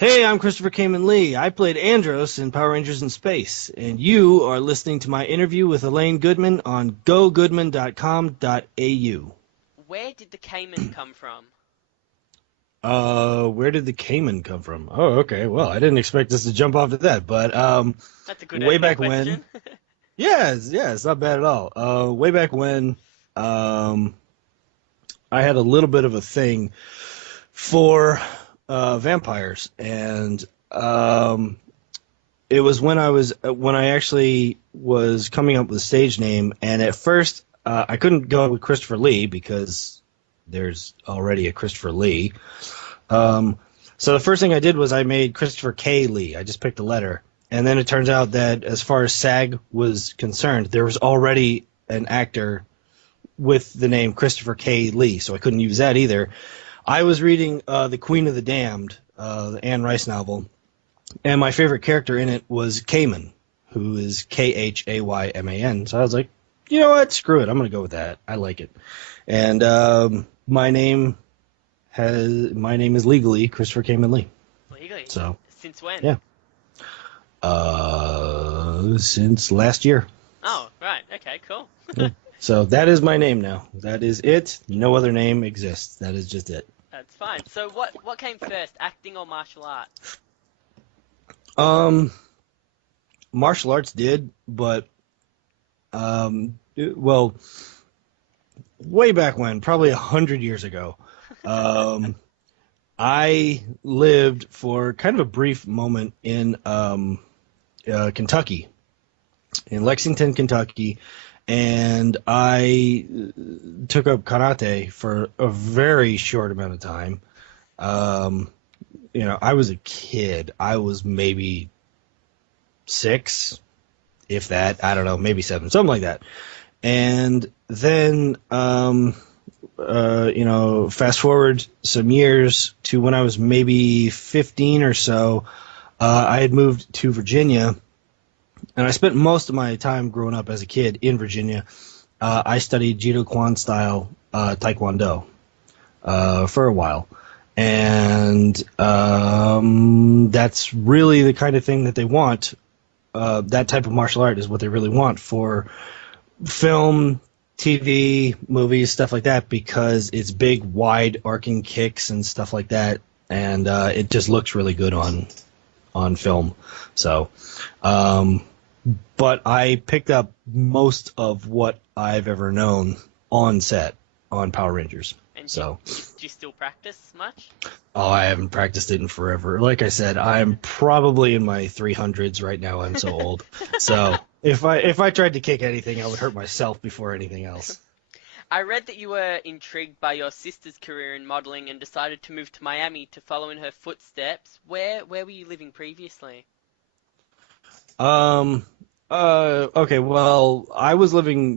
Hey, I'm Christopher Khayman Lee. I played Andros in Power Rangers in Space, and you are listening to my interview with Elaine Goodman on gogoodman.com.au. Where did the Cayman come from? Where did the Cayman come from? Oh, okay. Well, I didn't expect us to jump off to that, but That's a good way opening back when, question. yeah, it's not bad at all. Way back when, um, I had a little bit of a thing for vampires, and it was when I actually was coming up with a stage name, and at first I couldn't go with Christopher Lee because there's already a Christopher Lee. Um, so the first thing I did was I made Christopher K. Lee. I just picked a letter, and then it turns out that as far as SAG was concerned, there was already an actor with the name Christopher K. Lee, so I couldn't use that either. I was reading The Queen of the Damned, the Anne Rice novel, and my favorite character in it was Khayman, who is Khayman. So I was like, you know what? Screw it. I'm going to go with that. I like it. And my name is legally Christopher Khayman Lee. Legally? So Since when? yeah, since last year. Oh, right. Okay, cool. Yeah. So that is my name now. That is it. No other name exists. That is just it. That's fine. So what came first, acting or martial arts? Um, Martial arts did, but well, way back when, probably 100 years ago, um, I lived for kind of a brief moment in Kentucky, in Lexington, Kentucky, and I took up karate for a very short amount of time. Um, I was a kid. I was maybe 6, if that. I don't know, maybe 7, something like that. And then, fast forward some years to when I was maybe 15 or so, I had moved to Virginia, and I spent most of my time growing up as a kid in Virginia. I studied Jeet Kune style Taekwondo for a while. And that's really the kind of thing that they want. That type of martial art is what they really want for film, TV, movies, stuff like that, because it's big, wide, arcing kicks and stuff like that, and it just looks really good on film. So, um, but I picked up most of what I've ever known on set on Power Rangers. And So, do you still practice much? oh, I haven't practiced it in forever. Like I said, I'm probably in my 300s right now. I'm so old. So if I tried to kick anything, I would hurt myself before anything else. I read that you were intrigued by your sister's career in modeling and decided to move to Miami to follow in her footsteps. Where were you living previously? Um. Okay. Well,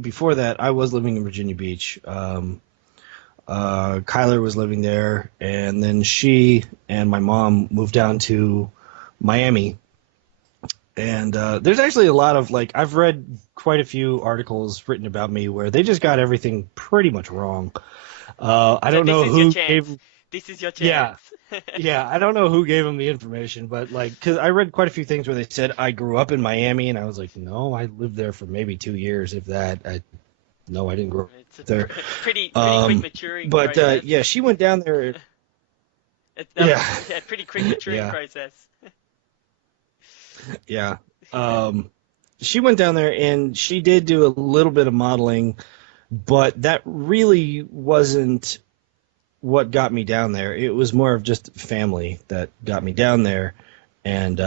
before that. I was living in Virginia Beach. Kyler was living there, and then she and my mom moved down to Miami. And there's actually a lot of I've read quite a few articles written about me where they just got everything pretty much wrong. I So don't this know is your who chance. gave. This is your Yeah, chance. yeah, I don't know who gave them the information, but because I read quite a few things where they said I grew up in Miami, and I was like, no, I lived there for maybe 2 years, if that. No, I didn't grow It's a up there. pretty quick maturing But process. yeah, she went down there. That was Yeah, a pretty quick maturing yeah, process. yeah. Um, she went down there and she did do a little bit of modeling, but that really wasn't what got me down there. It was more of just family that got me down there, and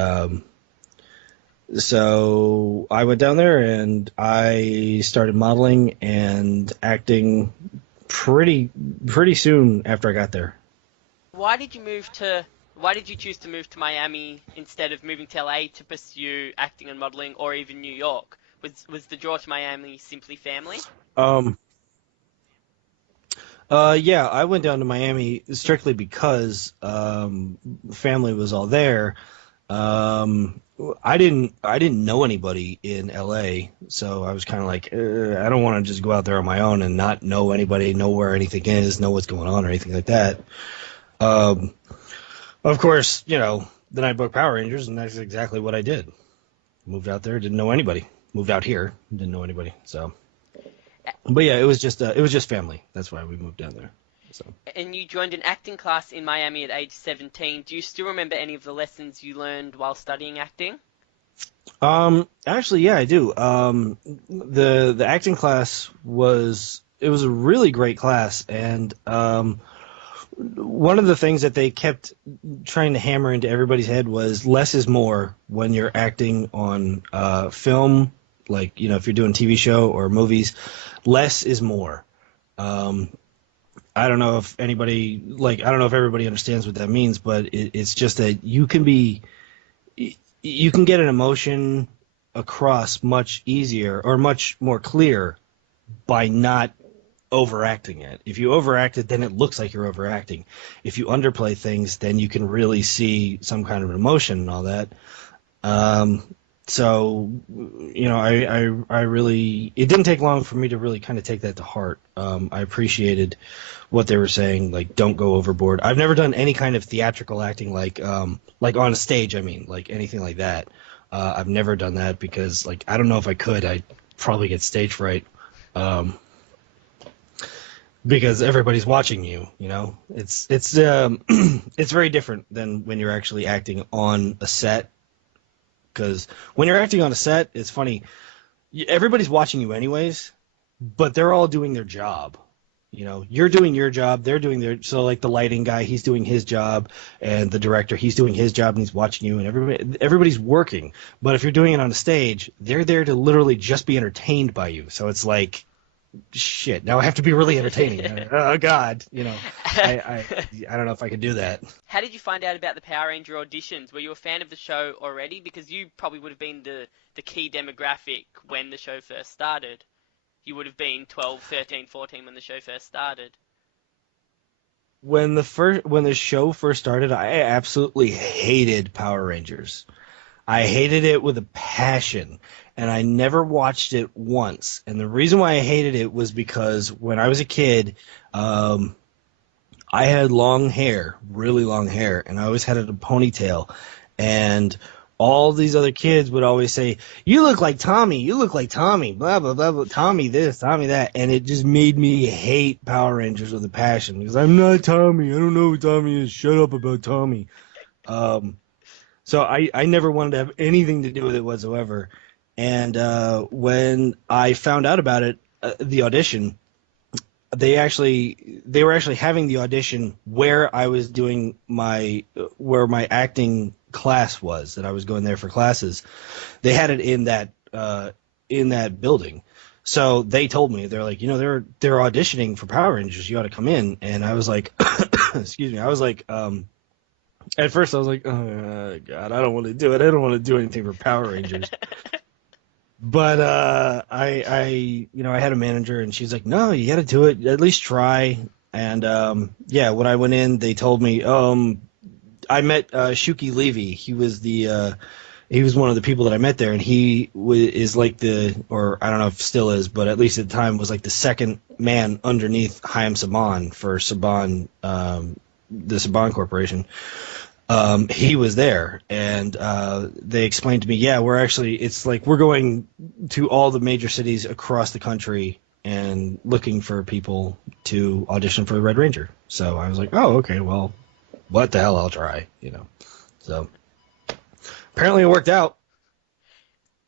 so I went down there and I started modeling and acting pretty soon after I got there. Why did you move to? Why did you choose to move to Miami instead of moving to LA to pursue acting and modeling, or even New York? Was the draw to Miami simply family? Um, yeah, I went down to Miami strictly because family was all there. Um, I didn't know anybody in LA, so I was kind of like, I don't want to just go out there on my own and not know anybody, know where anything is, know what's going on or anything like that. Um, of course, then I booked Power Rangers, and that's exactly what I did. Moved out there, didn't know anybody. Moved out here, didn't know anybody. So, but yeah, it was just family. That's why we moved down there. So. And you joined an acting class in Miami at age 17. Do you still remember any of the lessons you learned while studying acting? Actually, yeah, I do. The acting class was it was a really great class, and one of the things that they kept trying to hammer into everybody's head was less is more when you're acting on film, like if you're doing TV show or movies, less is more. Um, I don't know if I don't know if everybody understands what that means, but it's just that you can get an emotion across much easier or much more clear by not overacting it. If you overact it, then it looks like you're overacting. If you underplay things, then you can really see some kind of emotion and all that. Um, so, I really, it didn't take long for me to really kind of take that to heart. I appreciated what they were saying, like, don't go overboard. I've never done any kind of theatrical acting, like on a stage, I mean, like anything like that. I've never done that because, like, I don't know if I could. I'd probably get stage fright. Um, because everybody's watching you, it's it's very different than when you're actually acting on a set. Because when you're acting on a set, it's funny. Everybody's watching you anyways, but they're all doing their job. You're doing your job, they're doing their. So like the lighting guy, he's doing his job, and the director, he's doing his job, and he's watching you, and everybody's working. But if you're doing it on a stage, they're there to literally just be entertained by you. So it's like, shit. Now I have to be really entertaining. Oh God, I don't know if I could do that. How did you find out about the Power Ranger auditions? Were you a fan of the show already? Because you probably would have been the key demographic when the show first started. You would have been 12, 13, 14 when the show first started. When the show first started, I absolutely hated Power Rangers. I hated it with a passion, and I never watched it once. And the reason why I hated it was because when I was a kid, I had long hair, really long hair, and I always had it in a ponytail. And all these other kids would always say, "You look like Tommy. You look like Tommy." Blah blah blah blah. Tommy this, Tommy that, and it just made me hate Power Rangers with a passion because I'm not Tommy. I don't know who Tommy is. Shut up about Tommy. So I never wanted to have anything to do with it whatsoever. And when I found out about it, the audition, they were actually having the audition where I was doing where my acting class was, that I was going there for classes. They had it in that building. So they told me, they're like, they're auditioning for Power Rangers. You ought to come in. And I was like, excuse me. I was like, at first I was like, oh God, I don't want to do it. I don't want to do anything for Power Rangers. But I had a manager, and she's like, "No, you got to do it. At least try." And yeah, when I went in, they told me, I met Shuki Levy. He was one of the people that I met there, and he is like or I don't know if still is, but at least at the time was like the second man underneath Chaim Saban for Saban, the Saban Corporation. He was there, and they explained to me, yeah, it's like we're going to all the major cities across the country and looking for people to audition for the Red Ranger. So I was like, oh, okay, well, what the hell, I'll try, So apparently it worked out.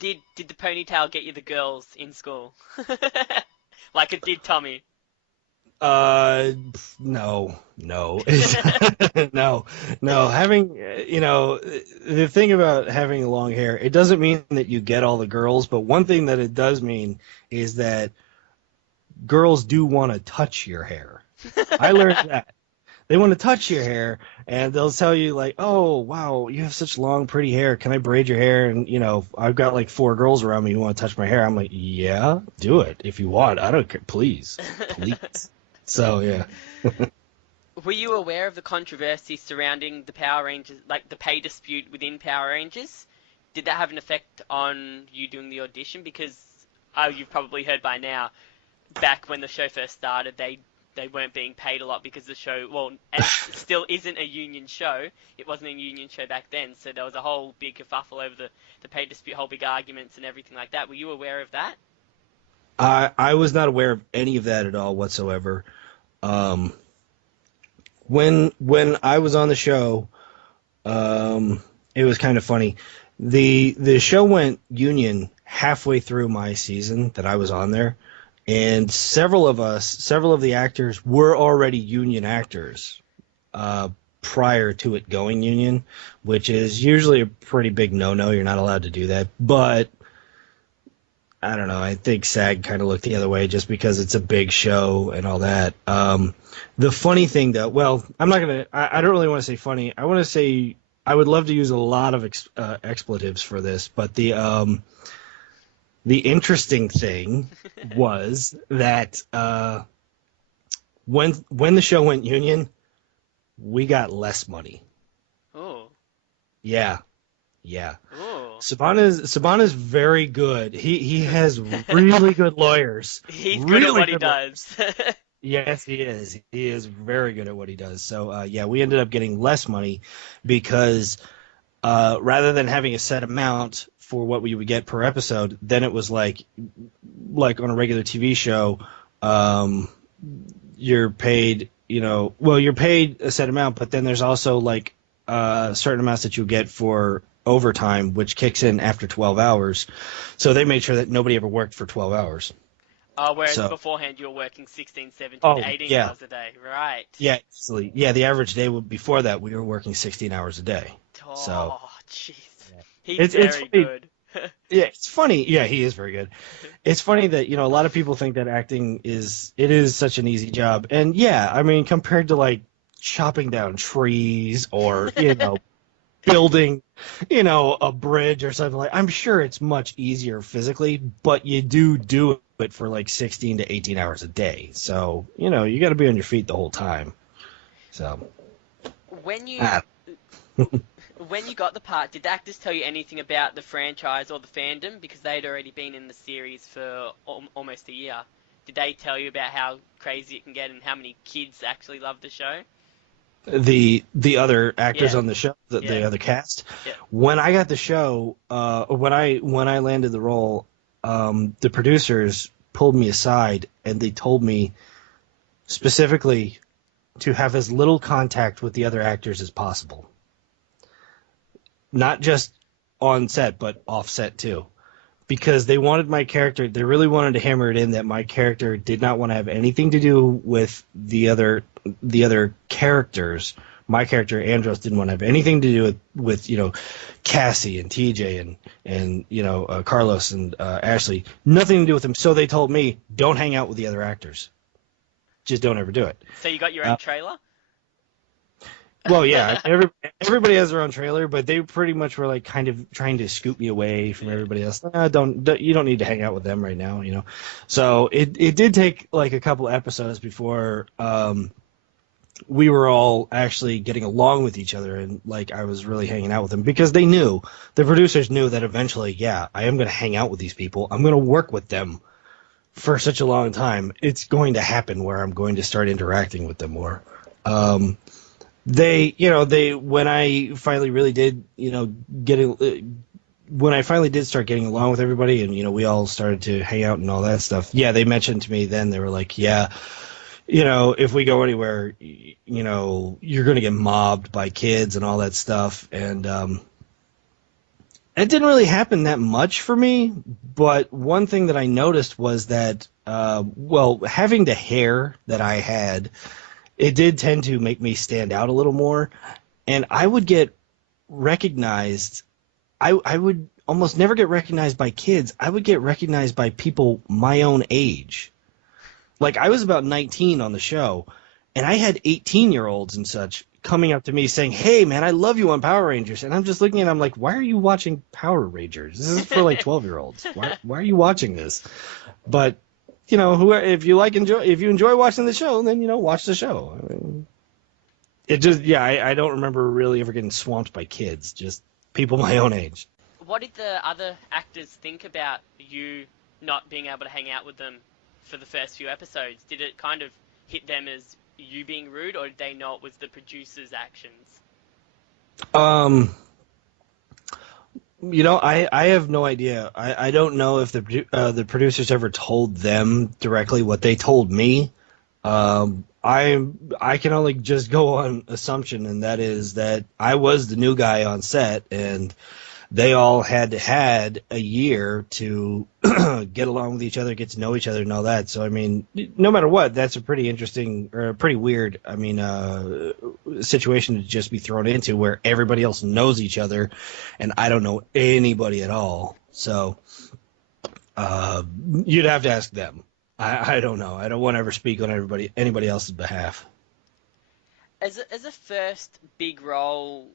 Did the ponytail get you the girls in school? Like it did Tommy? No, no, no, no. Having, the thing about having long hair, it doesn't mean that you get all the girls, but one thing that it does mean is that girls do want to touch your hair. I learned that. They want to touch your hair, and they'll tell you, like, oh, wow, you have such long, pretty hair. Can I braid your hair? And, I've got like 4 girls around me who want to touch my hair. I'm like, yeah, do it if you want. I don't care. Please. Please. So, yeah. Were you aware of the controversy surrounding the Power Rangers, like the pay dispute within Power Rangers? Did that have an effect on you doing the audition? Because you've probably heard by now, back when the show first started, they they weren't being paid a lot because the show, well, and still isn't a union show. It wasn't a union show back then, so there was a whole big kerfuffle over the pay dispute, whole big arguments and everything like that. Were you aware of that? I was not aware of any of that at all whatsoever. Um, when I was on the show, it was kind of funny. The show went union halfway through my season that I was on there, and several of the actors were already union actors prior to it going union, which is usually a pretty big no-no. You're not allowed to do that, but I don't know. I think SAG kind of looked the other way just because it's a big show and all that. The funny thing, though, well, I'm not gonna. I don't really want to say funny. I want to say I would love to use a lot of expletives for this, but the interesting thing was that when the show went union, we got less money. Oh. Yeah, yeah. Oh. Saban is very good. He has really good lawyers. He's good at Really what he good does. Yes, he is. He is very good at what he does. So yeah, we ended up getting less money because rather than having a set amount for what we would get per episode, then it was like on a regular TV show, you're paid. You're paid a set amount, but then there's also like certain amounts that you get for overtime, which kicks in after 12 hours. So they made sure that nobody ever worked for 12 hours. Whereas beforehand you were working 16, 17, 18 hours a day, right? Yeah, easily. Yeah, the average day before that we were working 16 hours a day. Oh, jeez. Yeah. He's very good. Yeah, it's funny. Yeah, he is very good. It's funny that, a lot of people think that acting is such an easy job. And yeah, I mean, compared to like chopping down trees or, building, a bridge or something like, I'm sure it's much easier physically, but you do it for like 16 to 18 hours a day. So, you got to be on your feet the whole time. So when you when you got the part, did the actors tell you anything about the franchise or the fandom, because they'd already been in the series for almost a year? Did they tell you about how crazy it can get and how many kids actually love the show? The other actors on the show, the other cast. Yeah. When I got the show, when I landed the role, the producers pulled me aside and they told me specifically to have as little contact with the other actors as possible. Not just on set, but off set too. Because they wanted my character, they really wanted to hammer it in that my character did not want to have anything to do with the other characters. My character, Andros, didn't want to have anything to do with Cassie and TJ and Carlos and Ashley. Nothing to do with them. So they told me, don't hang out with the other actors. Just don't ever do it. So you got your own trailer? Well, yeah, everybody has their own trailer, but they pretty much were like kind of trying to scoop me away from everybody else. You don't need to hang out with them right now, So it did take like a couple episodes before we were all actually getting along with each other, and like I was really hanging out with them because the producers knew that eventually, yeah, I am going to hang out with these people. I'm going to work with them for such a long time. It's going to happen where I'm going to start interacting with them more. When I finally really did, when I finally did start getting along with everybody and, we all started to hang out and all that stuff. Yeah, they mentioned to me then, they were like, yeah, if we go anywhere, you're going to get mobbed by kids and all that stuff. And it didn't really happen that much for me. But one thing that I noticed was that, having the hair that I had, it did tend to make me stand out a little more, and I would get recognized. I would almost never get recognized by kids. I would get recognized by people my own age. Like, I was about 19 on the show, and I had 18-year-olds and such coming up to me saying, "Hey, man, I love you on Power Rangers." And I'm just looking at them like, why are you watching Power Rangers? This is for, like, 12-year-olds. Why are you watching this? But if you enjoy watching the show, then watch the show. I mean, I don't remember really ever getting swamped by kids, just people my own age. What did the other actors think about you not being able to hang out with them for the first few episodes? Did it kind of hit them as you being rude, or did they know it was the producer's actions? Um, I have no idea. I don't know if the producers ever told them directly what they told me. I can only just go on assumption, and that is that I was the new guy on set, and they all had a year to get along with each other, get to know each other, and all that. So I mean, no matter what, that's a pretty interesting or a pretty weird, situation to just be thrown into where everybody else knows each other, and I don't know anybody at all. So you'd have to ask them. I don't know. I don't want to ever speak on anybody else's behalf. As a first big role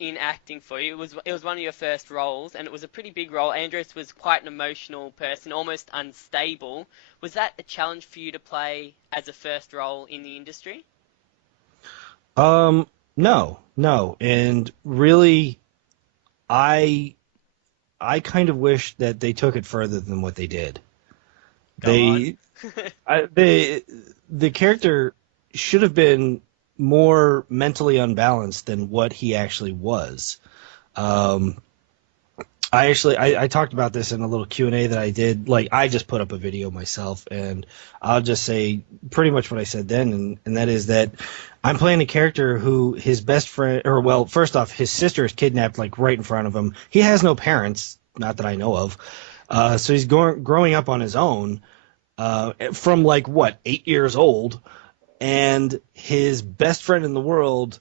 in acting for you, it was one of your first roles, and it was a pretty big role. Andros was quite an emotional person, almost unstable. Was that a challenge for you to play as a first role in the industry? No, no, and really, I I kind of wish that they took it further than what they did. Go on. They the character should have been more mentally unbalanced than what he actually was. Um, I talked about this in a little Q&A that I did. Like I just put up a video myself, and I'll just say pretty much what I said then, and that is that I'm playing a character who his best friend, or well, first off, his sister is kidnapped like right in front of him. He has no parents, not that I know of. So he's growing up on his own from like what 8 years old, and his best friend in the world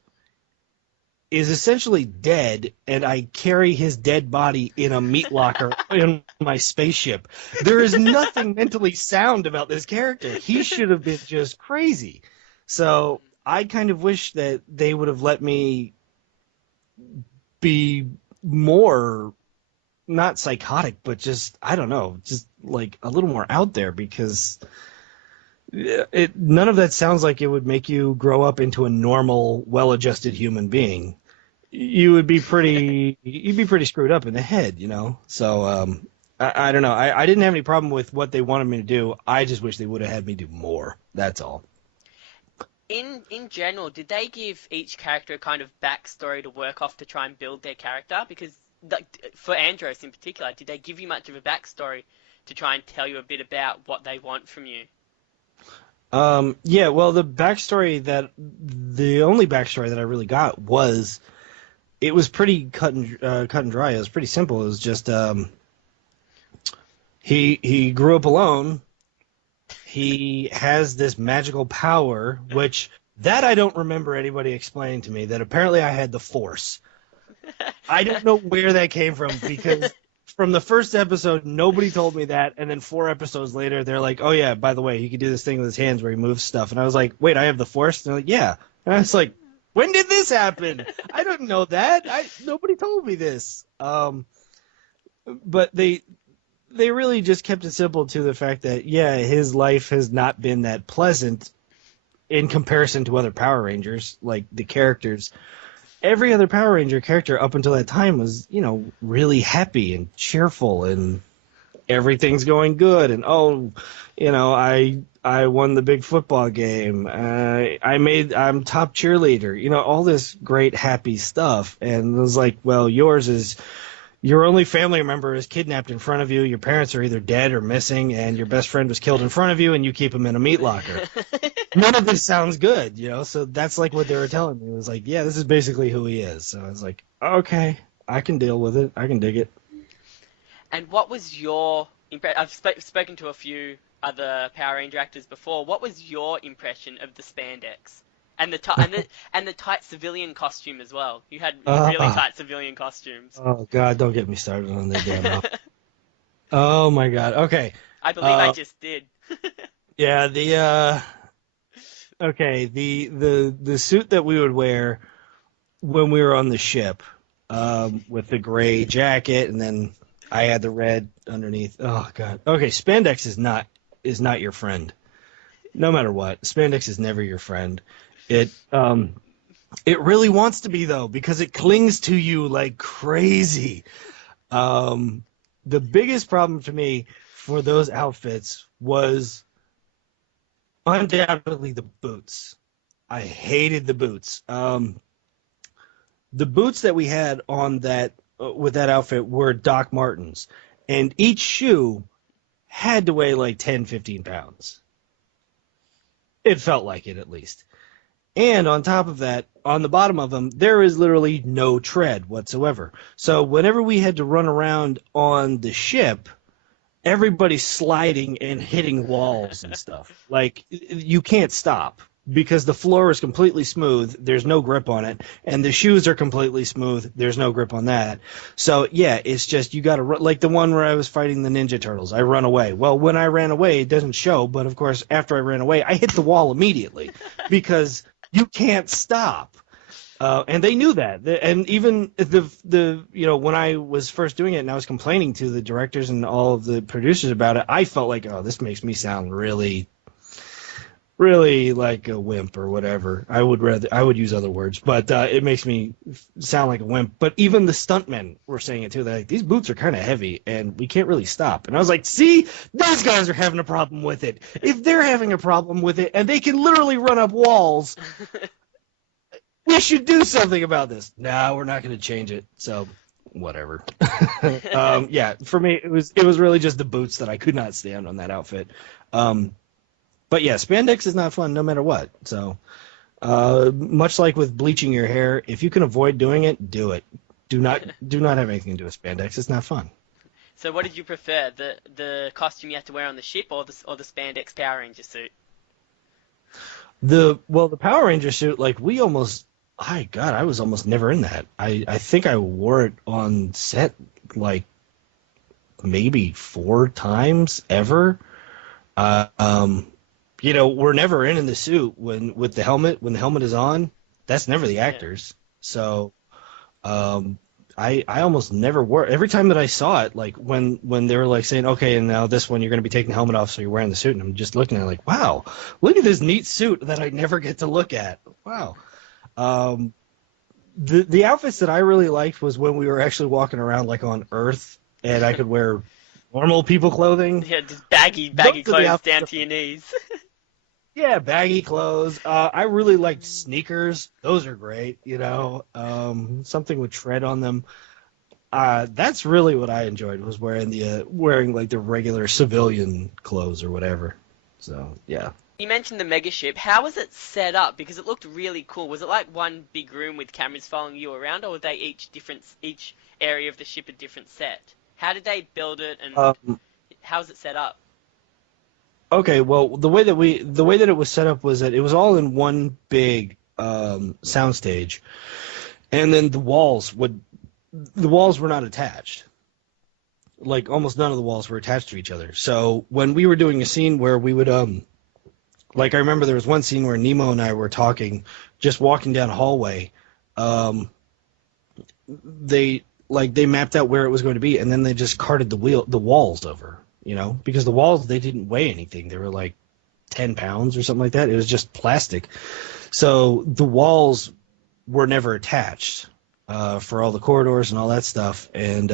is essentially dead, and I carry his dead body in a meat locker in my spaceship. There is nothing mentally sound about this character. He should have been just crazy. So I kind of wish that they would have let me be more, not psychotic, but just, I don't know, just like a little more out there, because none of that sounds like it would make you grow up into a normal, well-adjusted human being. You'd be pretty screwed up in the head, you know. So I don't know. I didn't have any problem with what they wanted me to do. I just wish they would have had me do more. That's all. In general, did they give each character a kind of backstory to work off to try and build their character? Because like, for Andros in particular, did they give you much of a backstory to try and tell you a bit about what they want from you? Yeah. Well, the only backstory that I really got was it was pretty cut and dry. It was pretty simple. It was just he grew up alone. He has this magical power, which that I don't remember anybody explaining to me. That apparently I had the Force. I don't know where that came from, because from the first episode nobody told me that, and then 4 episodes later they're like, "Oh yeah, by the way, he can do this thing with his hands where he moves stuff." And I was like, "Wait, I have the Force?" And they're like, "Yeah." And I was like, when did this happen? I didn't know that. Nobody told me this. But they really just kept it simple to the fact that yeah, his life has not been that pleasant in comparison to other Power Rangers, like the characters. Every other Power Ranger character up until that time was, really happy and cheerful, and everything's going good, and oh, I won the big football game. I'm top cheerleader. All this great happy stuff, and it was like, well, yours is your only family member is kidnapped in front of you. Your parents are either dead or missing, and your best friend was killed in front of you, and you keep him in a meat locker. None of this sounds good, So that's like what they were telling me. It was like, yeah, this is basically who he is. So I was like, okay, I can deal with it. I can dig it. And what was your impression? I've spoken to a few other Power Ranger actors before. What was your impression of the spandex and the tight civilian costume as well? You had really Uh, tight civilian costumes. oh God, don't get me started on that damn mouth. Oh my God. Okay. I believe I Uh, just did. yeah. The suit that we would wear when we were on the ship, with the gray jacket, and then I had the red underneath. Oh God. Okay. Spandex is not your friend. No matter what, spandex is never your friend. It really wants to be, though, because it clings to you like crazy. Um, the biggest problem to me for those outfits was Undoubtedly the boots. I hated the boots. The boots that we had on that with that outfit were Doc Martens, and each shoe had to weigh like 10, 15 pounds. It felt like it at least. And on top of that, on the bottom of them, there is literally no tread whatsoever. So whenever we had to run around on the ship, everybody's sliding and hitting walls and stuff. Like, you can't stop because the floor is completely smooth. There's no grip on it. And the shoes are completely smooth. There's no grip on that. So, yeah, it's just you got to run. Like the one where I was fighting the Ninja Turtles, I run away. Well, when I ran away, it doesn't show. But, of course, after I ran away, I hit the wall immediately because you can't stop. And they knew that, and even the when I was first doing it and I was complaining to the directors and all of the producers about it, I felt like, oh, this makes me sound really, really like a wimp or whatever. I would use other words, but it makes me sound like a wimp. But even the stuntmen were saying it too. They're like, these boots are kind of heavy and we can't really stop. And I was like, see, those guys are having a problem with it. If they're having a problem with it and they can literally run up walls. We should do something about this. No, we're not going to change it. So, whatever. Yeah, for me, it was really just the boots that I could not stand on that outfit. But yeah, spandex is not fun no matter what. So, much like with bleaching your hair, if you can avoid doing it, do it. Do not have anything to do with spandex. It's not fun. So, what did you prefer, the costume you had to wear on the ship, or the spandex Power Ranger suit? The Power Ranger suit, like I was almost never in that. I think I wore it on set like maybe 4 times ever. We're never in the suit when the helmet is on. That's never the actors. So, I almost never wore it. Every time that I saw it, like when they were like saying, okay, and now this one you're going to be taking the helmet off, so you're wearing the suit, and I'm just looking at it like, wow, look at this neat suit that I never get to look at. Wow. The outfits that I really liked was when we were actually walking around like on Earth, and I could wear normal people clothing. Yeah, just baggy clothes down to your knees. Yeah, baggy clothes. I really liked sneakers. Those are great. Something with tread on them. That's really what I enjoyed, was wearing like the regular civilian clothes or whatever. So yeah. You mentioned the megaship. How was it set up? Because it looked really cool. Was it like one big room with cameras following you around, or were they each area of the ship a different set? How did they build it, and how was it set up? Okay, well, the way that it was set up was that it was all in one big soundstage, and then the walls were not attached. Like almost none of the walls were attached to each other. So when we were doing a scene where we would like, I remember there was one scene where Nemo and I were talking, just walking down a hallway. They mapped out where it was going to be, and then they just carted the walls over, because the walls, they didn't weigh anything. They were like 10 pounds or something like that. It was just plastic. So the walls were never attached for all the corridors and all that stuff. And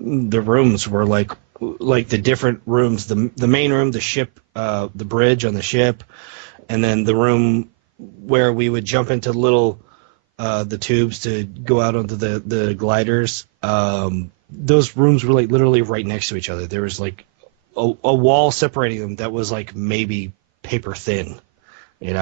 the rooms were like the different rooms, the main room, the ship, the bridge on the ship, and then the room where we would jump into the tubes to go out onto the gliders. Those rooms were like literally right next to each other. There was like a wall separating them that was like maybe paper thin, I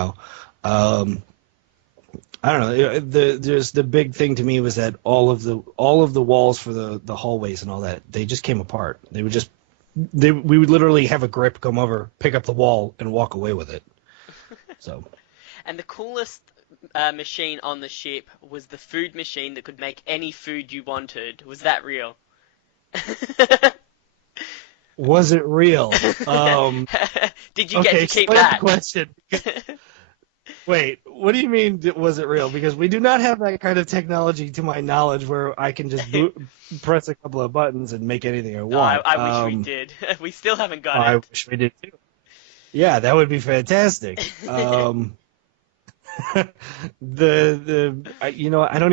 don't know. The big thing to me was that all of the walls for the hallways and all that, they just came apart. We would literally have a grip, come over, pick up the wall, and walk away with it. So. And the coolest machine on the ship was the food machine that could make any food you wanted. Was that real? Was it real? Did you get to keep that? Question. Wait, what do you mean, was it real? Because we do not have that kind of technology, to my knowledge, where I can just press a couple of buttons and make anything I want. I wish we did. We still haven't got it. I wish we did too. Yeah, that would be fantastic. I don't even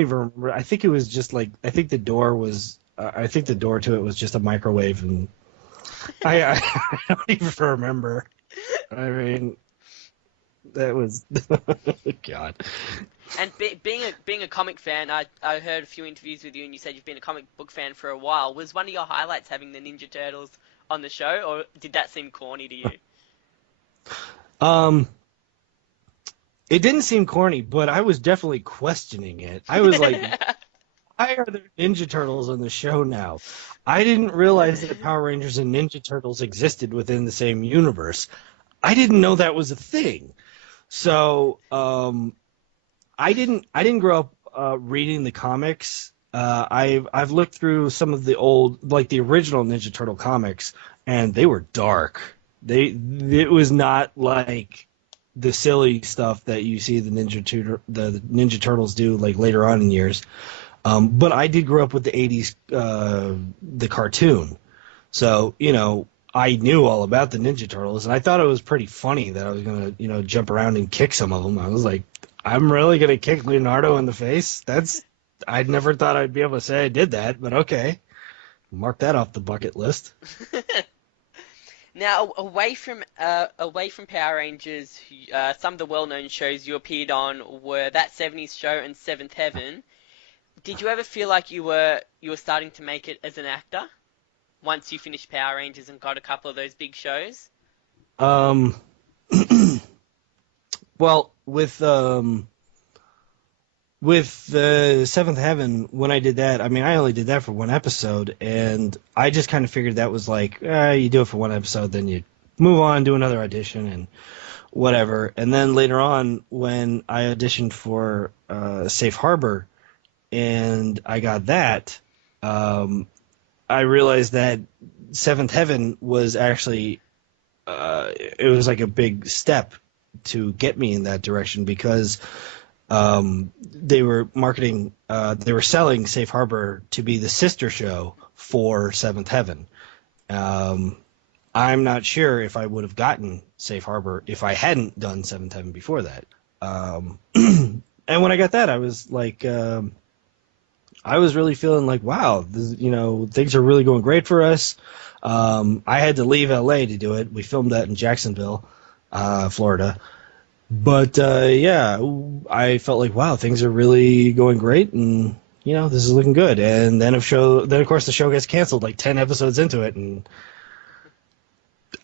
remember. I think it was just like, I think the door to it was just a microwave, and I don't even remember. I mean, That was God. And being a comic fan, I heard a few interviews with you, and you said you've been a comic book fan for a while. Was one of your highlights having the Ninja Turtles on the show, or did that seem corny to you? Um, it didn't seem corny, but I was definitely questioning it. I was like, why are there Ninja Turtles on the show now? I didn't realize that Power Rangers and Ninja Turtles existed within the same universe. I didn't know that was a thing. So, I didn't grow up reading the comics. I've looked through some of the old, like the original Ninja Turtle comics, and they were dark. It was not like the silly stuff that you see the Ninja Turtles do like later on in years. But I did grow up with the '80s, the cartoon, so I knew all about the Ninja Turtles, and I thought it was pretty funny that I was gonna jump around and kick some of them. I was like, I'm really gonna kick Leonardo in the face? I never thought I'd be able to say I did that, but okay. Mark that off the bucket list. Now, away from Power Rangers, some of the well-known shows you appeared on were That 70s Show and Seventh Heaven. Did you ever feel like you were starting to make it as an actor once you finished Power Rangers and got a couple of those big shows? Um, well, with the Seventh Heaven, when I did that, I mean, I only did that for one episode, and I just kind of figured that was like, you do it for one episode, then you move on, do another audition, and whatever. And then later on, when I auditioned for Safe Harbor, and I got that, I realized that Seventh Heaven was actually, it was like a big step to get me in that direction because they were they were selling Safe Harbor to be the sister show for Seventh Heaven. I'm not sure if I would have gotten Safe Harbor if I hadn't done Seventh Heaven before that. And when I got that, I was like, I was really feeling like, wow, things are really going great for us. I had to leave LA to do it. We filmed that in Jacksonville, Florida. But yeah, I felt like, wow, things are really going great, and this is looking good. And then of course the show gets canceled like 10 episodes into it, and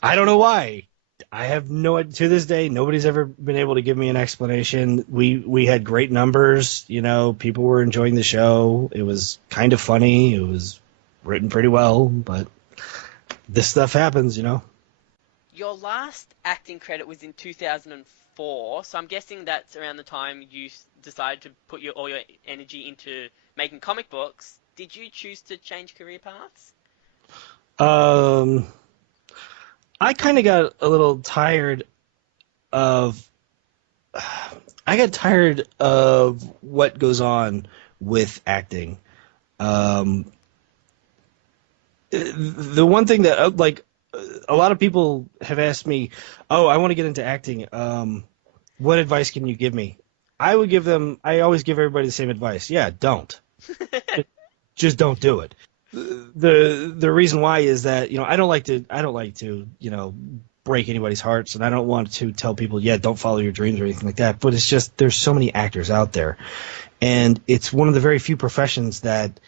I don't know why. I have to this day, nobody's ever been able to give me an explanation. We had great numbers, people were enjoying the show. It was kind of funny. It was written pretty well, but this stuff happens. Your last acting credit was in 2004, so I'm guessing that's around the time you decided to put all your energy into making comic books. Did you choose to change career paths? I kind of got a little tired of. I got tired of what goes on with acting. The one thing that a lot of people have asked me, "Oh, I want to get into acting. What advice can you give me?" I always give everybody the same advice. Yeah, don't. Just don't do it. The reason why is that I don't like to break anybody's hearts, and I don't want to tell people, yeah, don't follow your dreams or anything like that. But it's just there's so many actors out there, and it's one of the very few professions that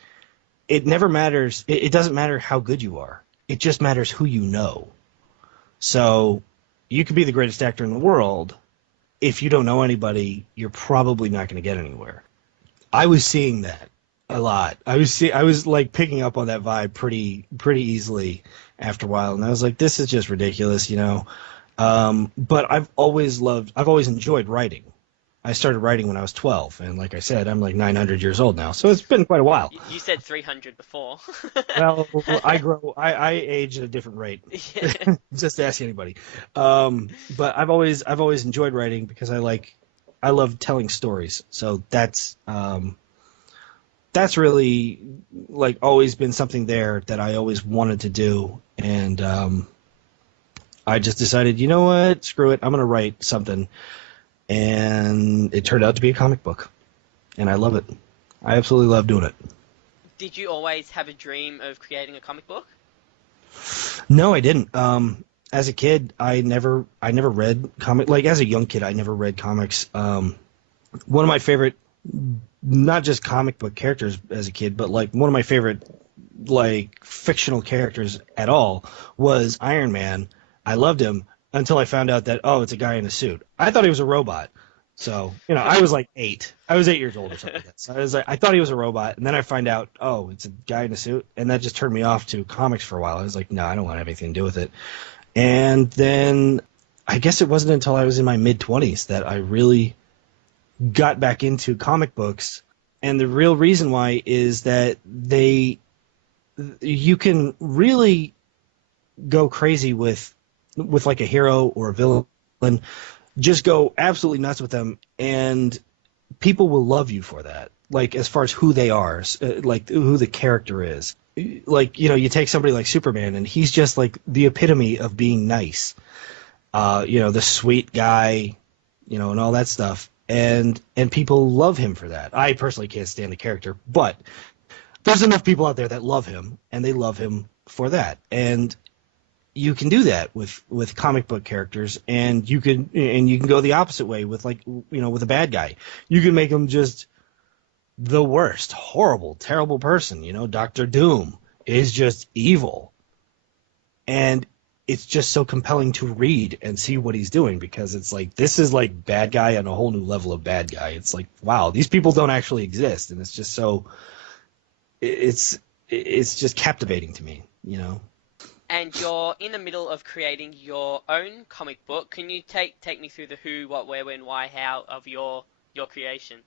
it never matters. It doesn't matter how good you are. It just matters who you know. So you could be the greatest actor in the world. If you don't know anybody, you're probably not going to get anywhere. I was seeing that a lot. I was like picking up on that vibe pretty easily after a while, and I was like, this is just ridiculous, But I've always enjoyed writing. I started writing when I was 12, and like I said, I'm like 900 years old now, so it's been quite a while. You said 300 before. Well, I age at a different rate. Yeah. Just ask anybody. But I've always enjoyed writing because I love telling stories. So that's really like always been something there that I always wanted to do, and I just decided, you know what, screw it, I'm gonna write something, and it turned out to be a comic book, and I love it. I absolutely love doing it. Did you always have a dream of creating a comic book? No, I didn't. as a kid, I never read comic. Like as a young kid, I never read comics. One of my favorite, not just comic book characters as a kid, but like one of my favorite like fictional characters at all was Iron Man. I loved him until I found out that it's a guy in a suit. I thought he was a robot. So, I was like 8. I was 8 years old or something like that. So I thought he was a robot, and then I find out, it's a guy in a suit, and that just turned me off to comics for a while. I was like, no, I don't want anything to do with it. And then I guess it wasn't until I was in my mid-20s that I really got back into comic books, and the real reason why is that you can really go crazy with like a hero or a villain, just go absolutely nuts with them, and people will love you for that. Like as far as who they are, like who the character is. Like you take somebody like Superman, and he's just like the epitome of being nice. The sweet guy, and all that stuff, and people love him for that. I personally can't stand the character, but there's enough people out there that love him, and they love him for that. And you can do that with comic book characters, and you can go the opposite way with with a bad guy. You can make him just the worst, horrible, terrible person. Doctor Doom is just evil, and it's just so compelling to read and see what he's doing, because it's like this is like bad guy on a whole new level of bad guy. It's like, wow, these people don't actually exist, and it's just so it's just captivating to me. And you're in the middle of creating your own comic book. Can you take me through the who, what, where, when, why, how of your creation?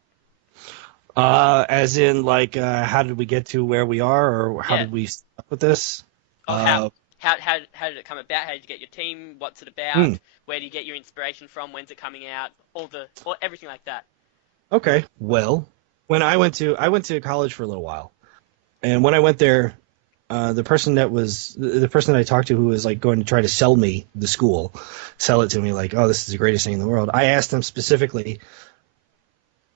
As in, like, how did we get to where we are, or how did we start with this? Or how did it come about? How did you get your team? What's it about? Where do you get your inspiration from? When's it coming out? Everything like that. Okay. Well, when I went to college for a little while, and when I went there, the person that I talked to, who was like going to try to sell me the school, sell it to me like, oh, this is the greatest thing in the world. I asked them specifically,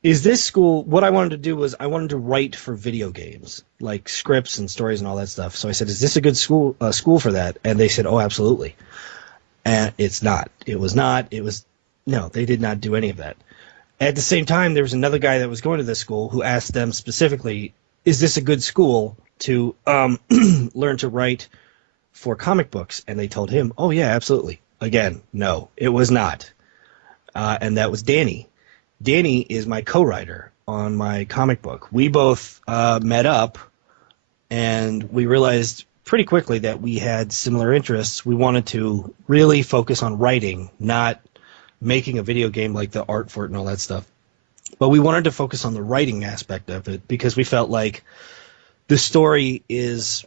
is this school, what I wanted to do was I wanted to write for video games, like scripts and stories and all that stuff. So I said, is this a good school for that? And they said, oh, absolutely. And it's not. It was not. No, they did not do any of that. At the same time, there was another guy that was going to this school who asked them specifically, is this a good school to learn to write for comic books? And they told him, oh, yeah, absolutely. Again, no, it was not. And that was Danny. Danny is my co-writer on my comic book. We both met up, and we realized pretty quickly that we had similar interests. We wanted to really focus on writing, not making a video game, like the art for it and all that stuff. But we wanted to focus on the writing aspect of it, because we felt like the story is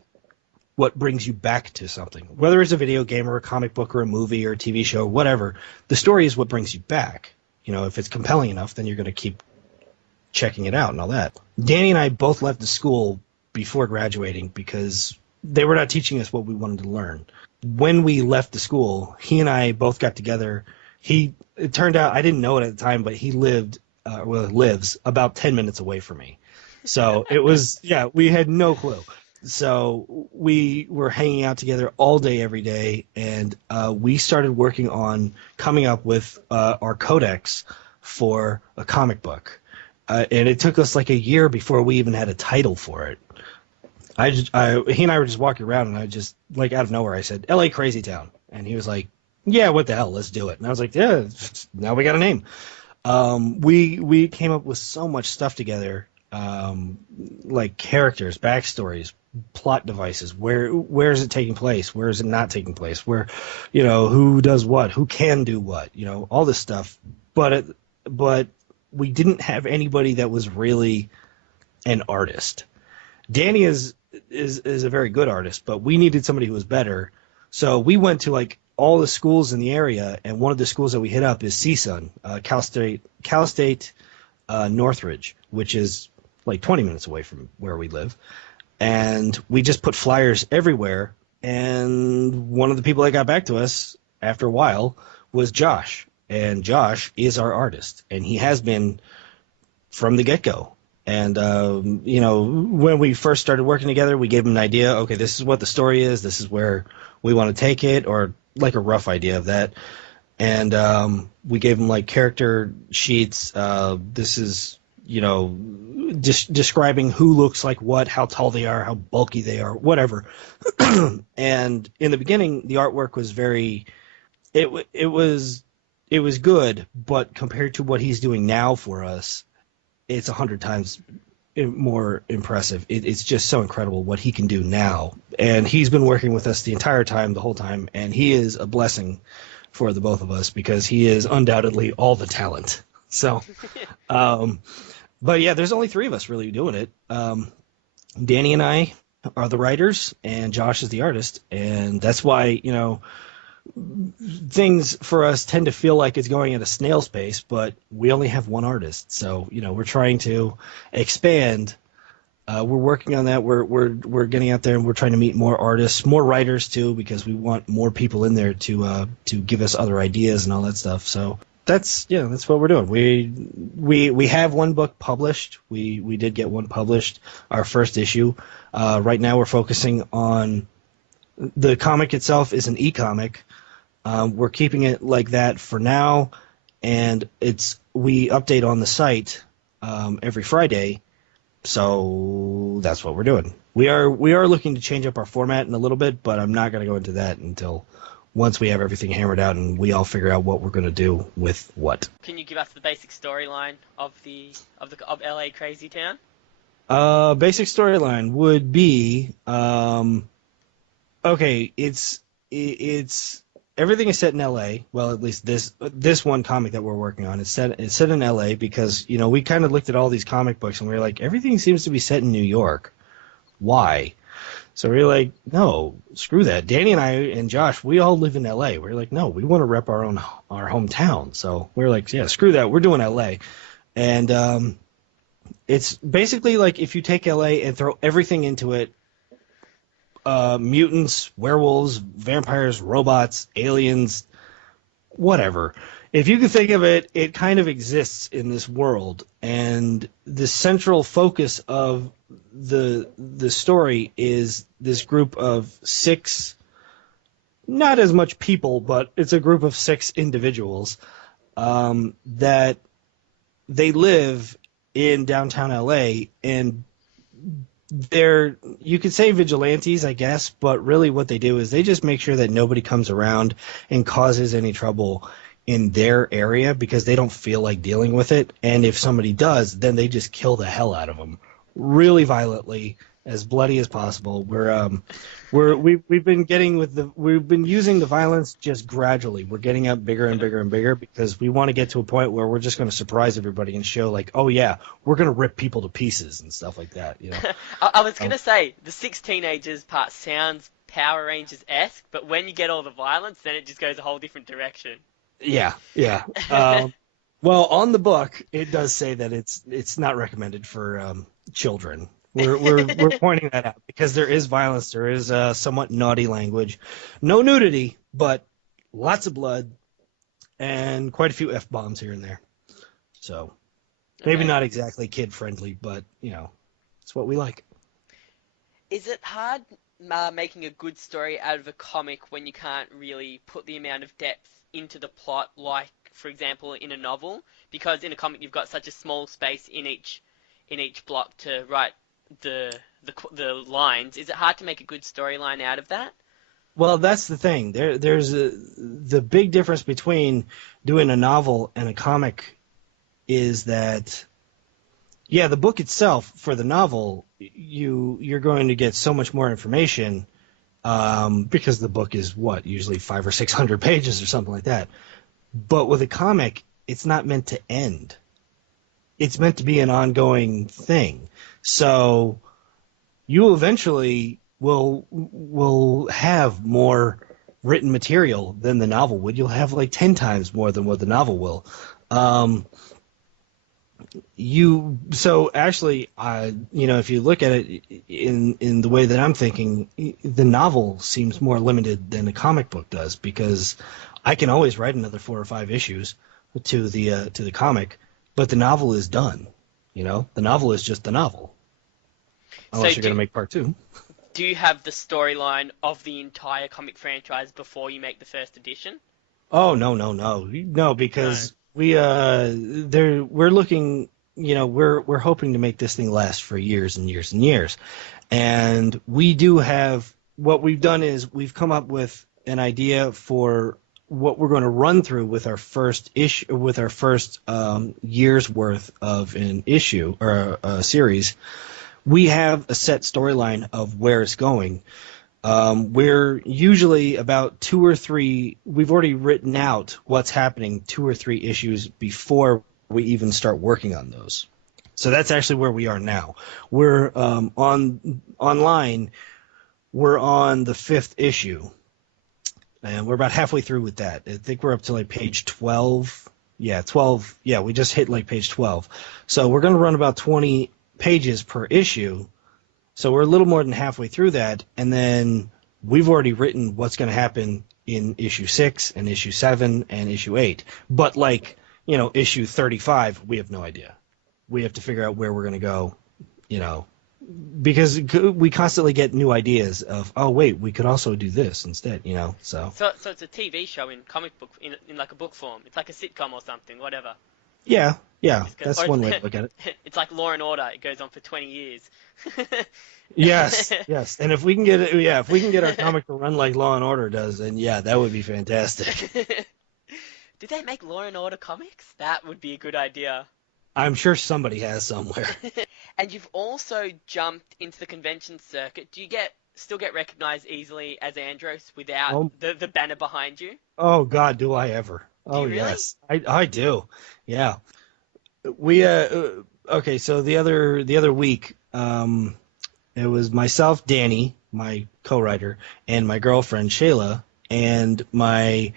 what brings you back to something. Whether it's a video game or a comic book or a movie or a TV show, whatever, the story is what brings you back. If it's compelling enough, then you're going to keep checking it out and all that. Danny and I both left the school before graduating because they were not teaching us what we wanted to learn. When we left the school, he and I both got together. It turned out, I didn't know it at the time, but he lives about 10 minutes away from me. So it was, we had no clue. So we were hanging out together all day, every day, and we started working on coming up with our codex for a comic book. And it took us like a year before we even had a title for it. He and I were just walking around, and I just, like, out of nowhere, I said, L.A. Crazy Town. And he was like, yeah, what the hell, let's do it. And I was like, yeah, now we got a name. We came up with so much stuff together, like characters, backstories, plot devices. Where is it taking place? Where is it not taking place? Where, who does what? Who can do what? All this stuff. But we didn't have anybody that was really an artist. Danny is a very good artist, but we needed somebody who was better. So we went to like all the schools in the area, and one of the schools that we hit up is CSUN, Cal State Northridge, which is like 20 minutes away from where we live. And we just put flyers everywhere, and one of the people that got back to us after a while was Josh. And Josh is our artist, and he has been from the get-go. And, when we first started working together, we gave him an idea. Okay, this is what the story is. This is where we want to take it, or like a rough idea of that. And we gave them like character sheets. This is, just describing who looks like what, how tall they are, how bulky they are, whatever. And in the beginning, the artwork was very, it was good, but compared to what he's doing now for us, it's 100 times more impressive. It's just so incredible what he can do now. And he's been working with us the entire time, the whole time, and he is a blessing for the both of us because he is undoubtedly all the talent. So, but yeah, there's only three of us really doing it. Danny and I are the writers, and Josh is the artist, and that's why things for us tend to feel like it's going at a snail's pace, but we only have one artist, so we're trying to expand. We're working on that. We're getting out there and we're trying to meet more artists, more writers too, because we want more people in there to give us other ideas and all that stuff. So that's what we're doing. We have one book published. We did get one published, our first issue. Right now we're focusing on the comic itself is an e-comic. We're keeping it like that for now, and we update on the site every Friday. So that's what we're doing. We are looking to change up our format in a little bit, but I'm not going to go into that until once we have everything hammered out and we all figure out what we're going to do with what. Can you give us the basic storyline of LA Crazy Town? Basic storyline would be okay. It's everything is set in L.A. Well, at least this one comic that we're working on is set in L.A. because we kind of looked at all these comic books and we were like, everything seems to be set in New York. Why? So we were like, no, screw that. Danny and I and Josh, we all live in L.A. We're like, no, we want to rep our hometown. So we're like, yeah, screw that. We're doing L.A. And it's basically like if you take L.A. and throw everything into it. Mutants, werewolves, vampires, robots, aliens, whatever. If you can think of it, it kind of exists in this world, and the central focus of the story is this group of six, not as much people, but it's a group of six individuals that they live in downtown LA, and you could say vigilantes, I guess, but really what they do is they just make sure that nobody comes around and causes any trouble in their area because they don't feel like dealing with it. And if somebody does, then they just kill the hell out of them really violently, as bloody as possible. We've been using the violence just gradually. We're getting up bigger and bigger and bigger because we want to get to a point where we're just going to surprise everybody and show like, oh yeah, we're going to rip people to pieces and stuff like that. I was going to say the six teenagers part sounds Power Rangers-esque, but when you get all the violence, then it just goes a whole different direction. Yeah. Well, on the book, it does say that it's not recommended for children. We're pointing that out because there is violence, there is somewhat naughty language, no nudity, but lots of blood and quite a few F-bombs here and there. So maybe not exactly kid friendly, but it's what we like. Is it hard making a good story out of a comic when you can't really put the amount of depth into the plot, like for example in a novel? Because in a comic you've got such a small space in each block to write the lines. Is it hard to make a good storyline out of that? Well, that's the thing. There's the big difference between doing a novel and a comic is that, yeah, the book itself for the novel, you're going to get so much more information because the book is usually 500 or 600 pages or something like that. But with a comic, it's not meant to end. It's meant to be an ongoing thing. So you eventually will have more written material than the novel would. You'll have like 10 times more than what the novel will. So actually, if you look at it in the way that I'm thinking, the novel seems more limited than the comic book does because I can always write another 4 or 5 issues to the comic, but the novel is done. The novel is just the novel. Unless you're going to make part 2. Do you have the storyline of the entire comic franchise before you make the first edition? Oh, no, No. because we're looking, we're hoping to make this thing last for years and years and years. And we do have, what we've done is we've come up with an idea for what we're going to run through with our first issue, with our first year's worth of an issue or a series. We have a set storyline of where it's going. We're usually about two or three, we've already written out what's happening 2 or 3 issues before we even start working on those. So that's actually where we are now. We're online. We're on the 5th issue, and we're about halfway through with that. I think we're up to like page 12. Yeah, 12. Yeah, we just hit like page 12. So we're going to run about 20 pages per issue. So we're a little more than halfway through that, and then we've already written what's going to happen in issue 6 and issue 7 and issue 8. But like, issue 35, we have no idea. We have to figure out where we're going to go, because we constantly get new ideas of, oh wait, we could also do this instead, so. So it's a TV show in comic book in like a book form. It's like a sitcom or something, whatever. Yeah, Or that's one way to look at it. It's like Law and Order. It goes on for 20 years. Yes, and if we can get it, if we can get our comic to run like Law and Order does, then yeah, that would be fantastic. Did they make Law and Order comics? That would be a good idea. I'm sure somebody has somewhere. And you've also jumped into the convention circuit. Do you still get recognized easily as Andros without Oh, the banner behind you? oh God, do I ever? Do Oh you really? yes, I do. Yeah, we okay. So the other week, it was myself, Danny, my co-writer, and my girlfriend Shayla, and my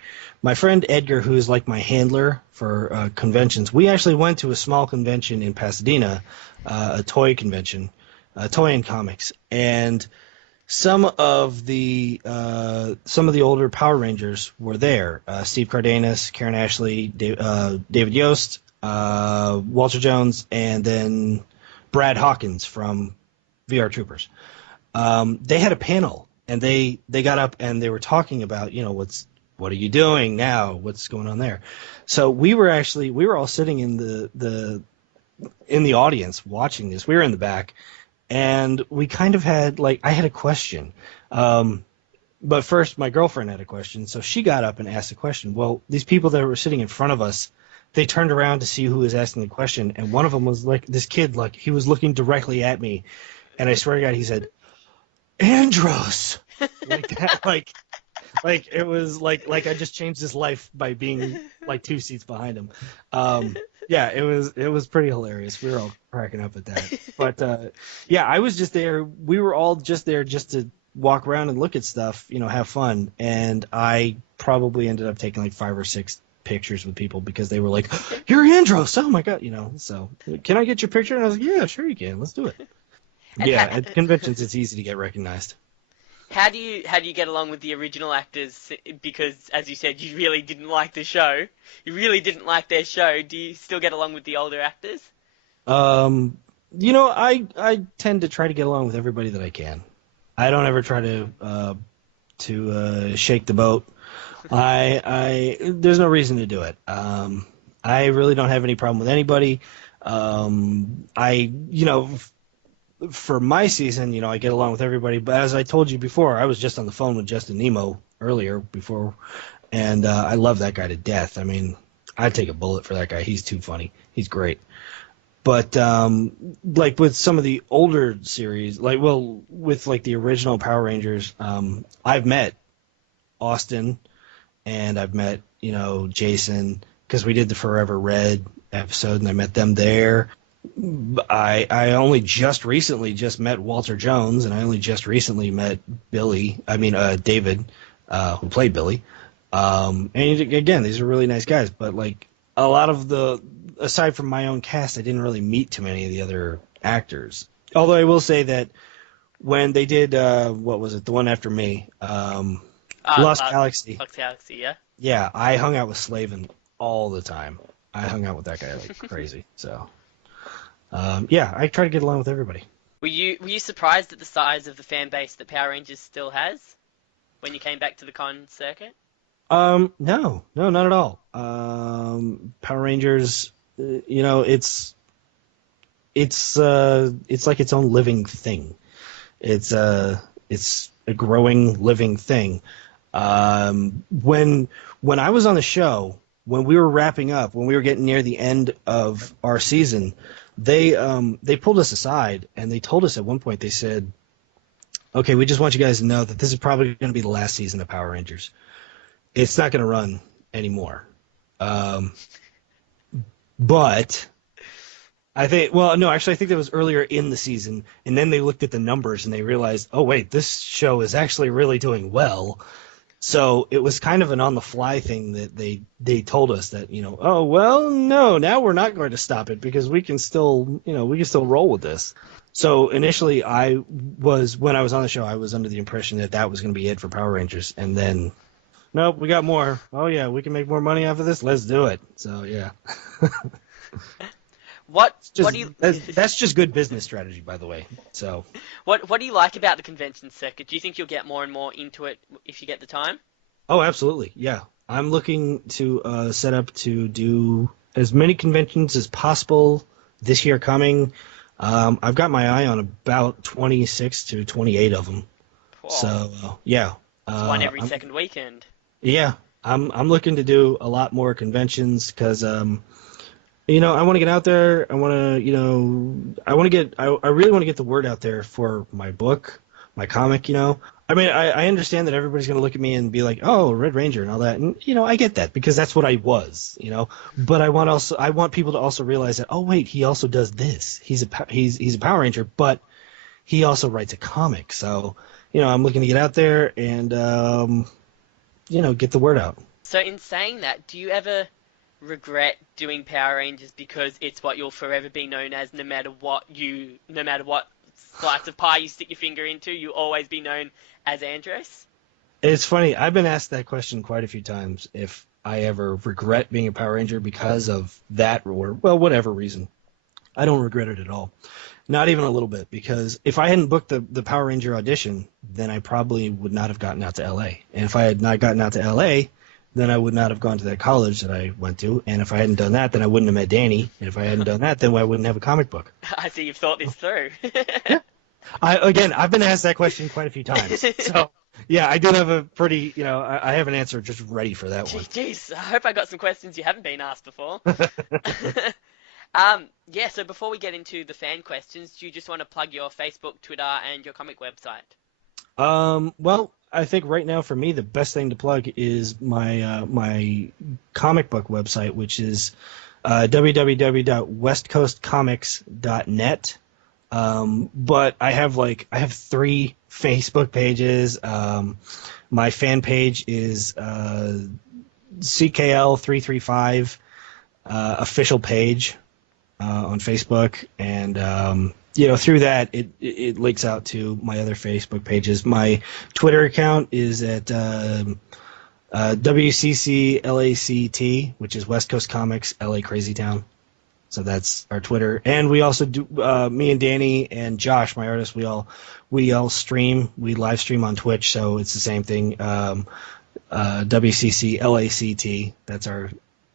friend Edgar, who's like my handler for conventions. We actually went to a small convention in Pasadena, a toy convention, toy and comics, and some of the older Power Rangers were there. Steve Cardenas, Karen Ashley, David Yost, Walter Jones, and then Brad Hawkins from VR Troopers. They had a panel, and they got up and they were talking about, what are you doing now? What's going on there? So we were all sitting in the audience watching this. We were in the back, and we kind of had, like, I had a question. But first my girlfriend had a question, so she got up and asked a question. Well, these people that were sitting in front of us, they turned around to see who was asking the question, and one of them was like this kid, like he was looking directly at me, and I swear to God, he said, "Andros," like that, like it was like I just changed his life by being like 2 seats behind him. Yeah, it was pretty hilarious. We were all cracking up at that. But yeah, I was just there. We were all just there just to walk around and look at stuff, have fun. And I probably ended up taking like 5 or 6 pictures with people because they were like, "You're Andros! Oh my God!" So can I get your picture? And I was like, "Yeah, sure you can. Let's do it." Yeah, at conventions it's easy to get recognized. How do you get along with the original actors? Because, as you said, you really didn't like the show. You really didn't like their show. Do you still get along with the older actors? I tend to try to get along with everybody that I can. I don't ever try to shake the boat. I there's no reason to do it. I really don't have any problem with anybody. For my season, I get along with everybody. But as I told you before, I was just on the phone with Justin Nemo earlier before, and I love that guy to death. I mean, I'd take a bullet for that guy. He's too funny. He's great. But like with some of the older series, with like the original Power Rangers, I've met Austin and I've met Jason because we did the Forever Red episode, and I met them there. I only just recently just met Walter Jones, and I only just recently met David, who played Billy. And again, these are really nice guys, but like a lot of aside from my own cast, I didn't really meet too many of the other actors. Although I will say that when they did, what was it, the one after me, Lost Galaxy. Lost Galaxy, yeah. Yeah, I hung out with Slavin all the time. I hung out with that guy like crazy. So, yeah, I try to get along with everybody. Were you surprised at the size of the fan base that Power Rangers still has when you came back to the con circuit? No, not at all. Power Rangers, it's like its own living thing. It's a growing living thing. When I was on the show, when we were wrapping up, when we were getting near the end of our season, they pulled us aside and they told us at one point, they said, "Okay, we just want you guys to know that this is probably going to be the last season of Power Rangers. It's not going to run anymore." Um, but I think, well, no, actually, I think that was earlier in the season, and then they looked at the numbers and they realized, oh wait, this show is actually really doing well. So it was kind of an on-the-fly thing that they told us that, oh well, no, now we're not going to stop it because we can still roll with this. So initially, when I was on the show, I was under the impression that that was going to be it for Power Rangers, and then nope, we got more. Oh yeah, we can make more money off of this. Let's do it. So yeah. What It's what just do you that's just good business strategy, by the way. So, what do you like about the convention circuit? Do you think you'll get more and more into it if you get the time? oh, absolutely, yeah. I'm looking to set up to do as many conventions as possible this year coming. I've got my eye on about 26 to 28 of them. Oh, So, yeah, it's one uh, every I'm, second weekend. yeah, I'm looking to do a lot more conventions because I want to get out there. I want to, I really want to get the word out there for my book, my comic, I mean, I understand that everybody's going to look at me and be like, oh, Red Ranger and all that. And, I get that because that's what I was. But I want people to also realize that, oh, wait, he also does this. He's a Power Ranger, but he also writes a comic. So, I'm looking to get out there and, get the word out. So in saying that, do you ever regret doing Power Rangers because it's what you'll forever be known as, no matter what slice of pie you stick your finger into, you'll always be known as Andros? It's funny. I've been asked that question quite a few times if I ever regret being a Power Ranger because of that or, well, whatever reason. I don't regret it at all. Not even a little bit, because if I hadn't booked the Power Ranger audition, then I probably would not have gotten out to LA. And if I had not gotten out to LA, then I would not have gone to that college that I went to. And if I hadn't done that, then I wouldn't have met Danny. And if I hadn't done that, then I wouldn't have a comic book. I see you've thought this through. Yeah. I've been asked that question quite a few times. So, yeah, I do have a pretty, I have an answer just ready for that one. Jeez, I hope I got some questions you haven't been asked before. Yeah, so before we get into the fan questions, do you just want to plug your Facebook, Twitter, and your comic website? Well, I think right now for me the best thing to plug is my comic book website, which is www.westcoastcomics.net. But I have three Facebook pages. My fan page is CKL335 official page on Facebook, and through that it links out to my other Facebook pages. My Twitter account is at WCCLACT, which is West Coast Comics LA Crazy Town. So that's our Twitter, and we also do. Me and Danny and Josh, my artist, we all stream. We live stream on Twitch, so it's the same thing. WCCLACT. That's our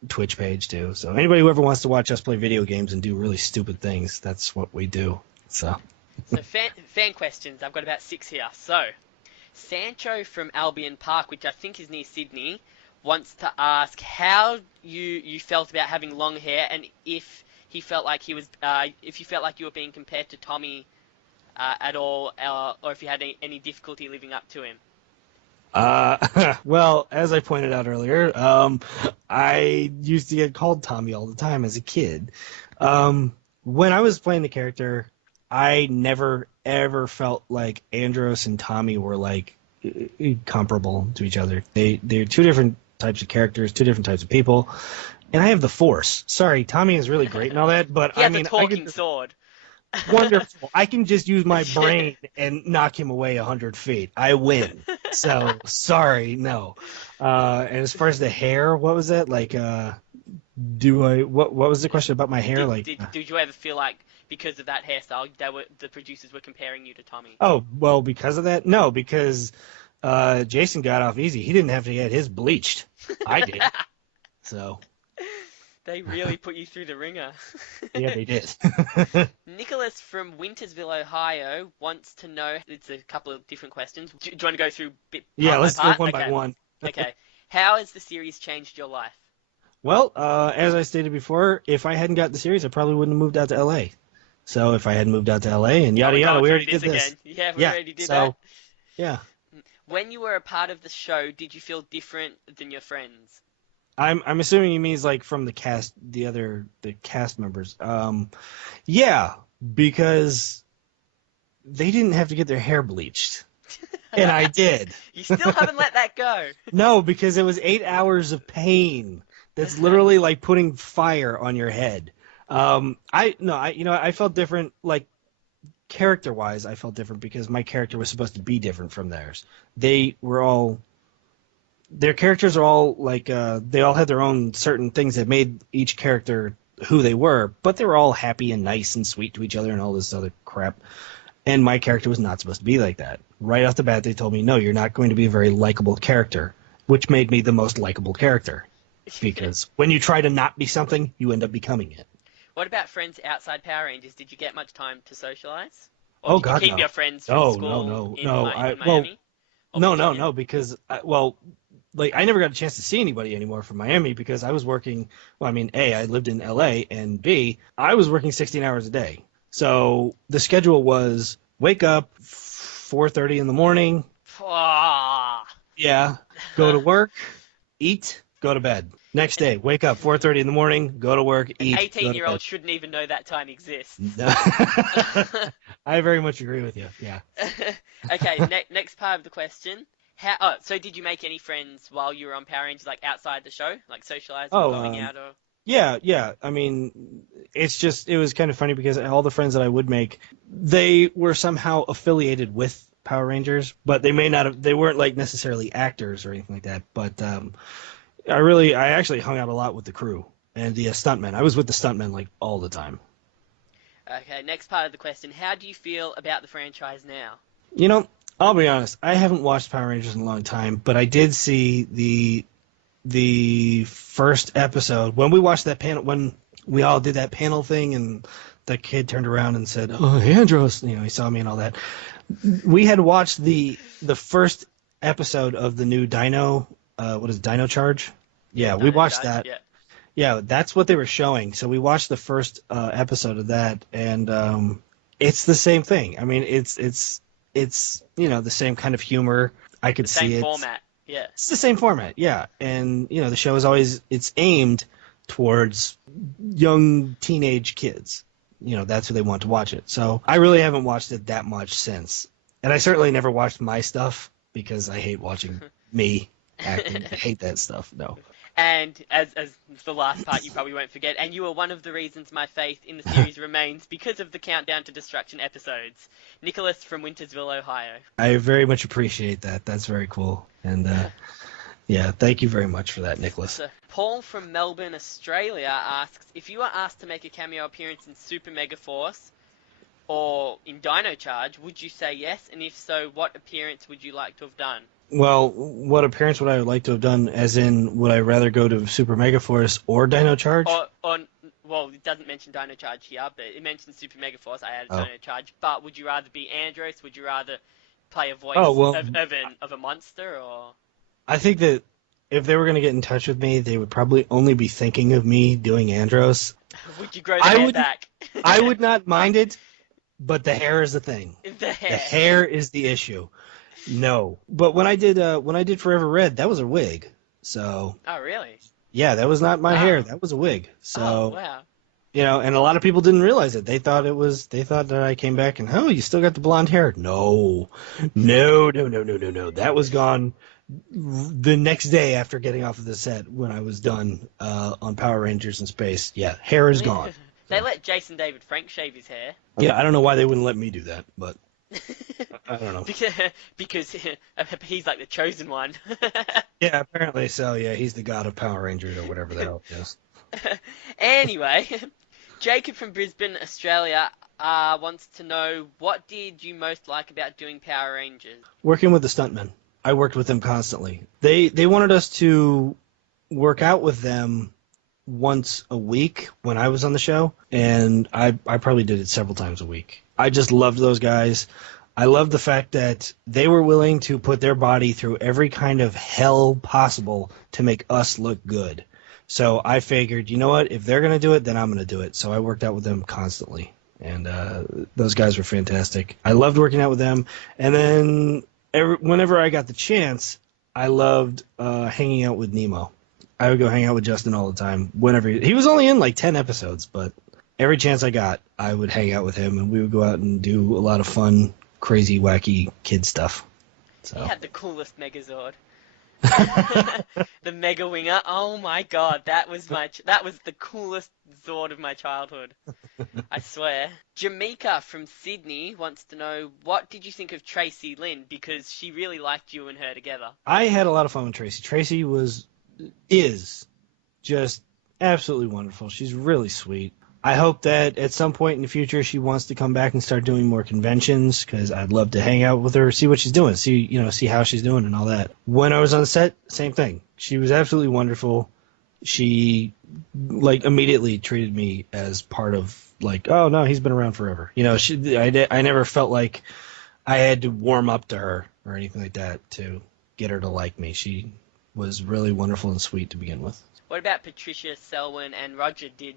Twitch page too. So anybody who ever wants to watch us play video games and do really stupid things, that's what we do. So fan questions. I've got about 6 here. So Sancho from Albion Park, which I think is near Sydney, wants to ask how you felt about having long hair, and if he felt like if you felt like you were being compared to Tommy at all, or if you had any difficulty living up to him. Well, as I pointed out earlier, I used to get called Tommy all the time as a kid. When I was playing the character, I never ever felt like Andros and Tommy were like comparable to each other. They're two different types of characters, two different types of people, and I have the Force. Sorry, Tommy is really great and all that, but He has I mean, a talking sword. wonderful. I can just use my brain and knock him away 100 feet. I win. So sorry, no. And as far as the hair, what was that like? What was the question about my hair? Did you ever feel like because of that hairstyle, the producers were comparing you to Tommy. Oh, well, because of that? No, because Jason got off easy. He didn't have to get his bleached. I did. So, They really put you through the ringer. yeah, they did. Nicholas from Wintersville, Ohio, wants to know. It's a couple of different questions. Do you want to go through Yeah, part by let's do part? one Okay. by one. Okay. How has the series changed your life? Well, as I stated before, if I hadn't got the series, I probably wouldn't have moved out to LA. So if I hadn't moved out to LA and Oh, yada we're yada, going we through already this did this. again. Yeah, we Yeah. already did So, that. yeah. When you were a part of the show, did you feel different than your friends? I'm assuming he means like from the cast, the cast members. Yeah, because they didn't have to get their hair bleached, and I did. You still haven't let that go. No, because it was 8 hours of pain. That's literally like putting fire on your head. I felt different. Like character-wise, I felt different because my character was supposed to be different from theirs. Their characters are all like they all had their own certain things that made each character who they were, but they were all happy and nice and sweet to each other and all this other crap. And my character was not supposed to be like that. Right off the bat, they told me, no, you're not going to be a very likable character, which made me the most likable character. Because when you try to not be something, you end up becoming it. What about friends outside Power Rangers? Did you get much time to socialize? Or Oh, did God, you keep no. your friends from No, school no, in, no. in Miami? Or Virginia? No, because, like, I never got a chance to see anybody anymore from Miami because I was working, well, I mean, A, I lived in LA, and B, I was working 16 hours a day. So the schedule was wake up 4:30 in the morning, Ah. yeah, go to work, eat, go to bed. Next day, wake up 4:30 in the morning, go to work, An eat, go to 18-year-old bed. shouldn't even know that time exists. No. I very much agree with you, yeah. Okay, next part of the question. So did you make any friends while you were on Power Rangers, like outside the show, like socializing, Oh, going out, or? yeah. I mean, it was kind of funny because all the friends that I would make, they were somehow affiliated with Power Rangers, but they weren't like necessarily actors or anything like that. But I actually hung out a lot with the crew and the stuntmen. I was with the stuntmen like all the time. Okay, next part of the question. How do you feel about the franchise now? You know, I'll be honest. I haven't watched Power Rangers in a long time, but I did see the first episode when we watched that panel, when we all did that panel thing and the kid turned around and said, "Oh, Andros," he saw me and all that. We had watched the first episode of the new Dino, what is it, Dino Charge? Yeah, we Dino watched Charge, that. Yeah. Yeah, that's what they were showing. So we watched the first episode of that, and it's the same thing. I mean, it's the same kind of humor. I could The same see it. format. Yeah. It's the same format, yeah. And the show is always it's aimed towards young teenage kids. That's who they want to watch it. So I really haven't watched it that much since. And I certainly never watched my stuff because I hate watching me acting. I hate that stuff. No. And as the last part you probably won't forget, and you are one of the reasons my faith in the series remains because of the Countdown to Destruction episodes. Nicholas from Wintersville, Ohio. I very much appreciate that. That's very cool. And yeah, thank you very much for that, Nicholas. So, Paul from Melbourne, Australia asks, if you were asked to make a cameo appearance in Super Mega Force or in Dino Charge, would you say yes? And if so, what appearance would you like to have done? Well, what appearance would I like to have done? As in, would I rather go to Super Mega Force or Dino Charge? Well, it doesn't mention Dino Charge here, but it mentions Super Mega Force. I added Oh. Dino Charge. But would you rather be Andros? Would you rather play a voice Oh, well- of a monster, or? I think that if they were going to get in touch with me, they would probably only be thinking of me doing Andros. Would you grow the hair back? I would not mind it, but the hair is the thing. The hair. The hair is the issue. No, but when I did Forever Red, that was a wig. So Oh, really? yeah, that was not my Wow. hair. That was a wig. So Oh, wow. and a lot of people didn't realize it. They thought that I came back and, oh, you still got the blonde hair. No. That was gone the next day after getting off of the set when I was done on Power Rangers in Space. Yeah, hair is gone. They let Jason David Frank shave his hair. Yeah, I don't know why they wouldn't let me do that, but I don't know. because he's like the chosen one. Yeah, apparently so. Yeah, he's the god of Power Rangers or whatever the hell it is. Anyway, Jacob from Brisbane, Australia wants to know, what did you most like about doing Power Rangers? Working with the stuntmen. I worked with them constantly. They wanted us to work out with them once a week when I was on the show, and I probably did it several times a week. I just loved those guys. I loved the fact that they were willing to put their body through every kind of hell possible to make us look good. So I figured, you know what? If they're going to do it, then I'm going to do it. So I worked out with them constantly, and those guys were fantastic. I loved working out with them. And then whenever I got the chance, I loved hanging out with Nemo. I would go hang out with Justin all the time. Whenever he was only in like 10 episodes, but every chance I got, I would hang out with him, and we would go out and do a lot of fun, crazy, wacky kid stuff. So. He had the coolest Megazord. The Mega Winger. Oh my god, that was the coolest Zord of my childhood. I swear. Jamaica from Sydney wants to know, what did you think of Tracy Lynn? Because she really liked you and her together. I had a lot of fun with Tracy. Tracy is just absolutely wonderful. She's really sweet. I hope that at some point in the future she wants to come back and start doing more conventions, because I'd love to hang out with her, see what she's doing, see how she's doing and all that. When I was on set, same thing. She was absolutely wonderful. She immediately treated me as part of oh no, he's been around forever. I never felt like I had to warm up to her or anything like that to get her to like me. She was really wonderful and sweet to begin with. What about Patricia, Selwyn, and Roger? Do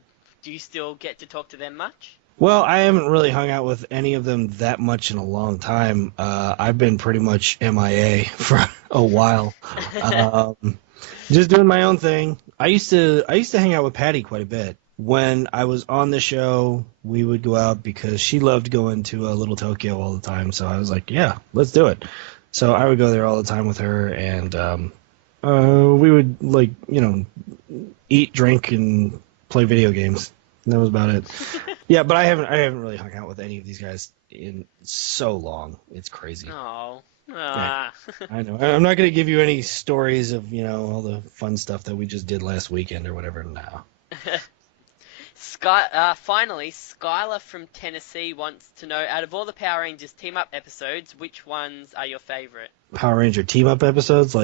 you still get to talk to them much? Well, I haven't really hung out with any of them that much in a long time. I've been pretty much MIA for a while, just doing my own thing. I used to hang out with Patty quite a bit. When I was on the show, we would go out because she loved going to Little Tokyo all the time. So I was like, yeah, let's do it. So I would go there all the time with her, and we would eat, drink, and play video games. And that was about it. Yeah, but I haven't really hung out with any of these guys in so long. It's crazy. Oh. Yeah, I know. I'm not going to give you any stories of all the fun stuff that we just did last weekend or whatever now. Finally, Skylar from Tennessee wants to know, out of all the Power Rangers team-up episodes, which ones are your favorite? Power Ranger team-up episodes?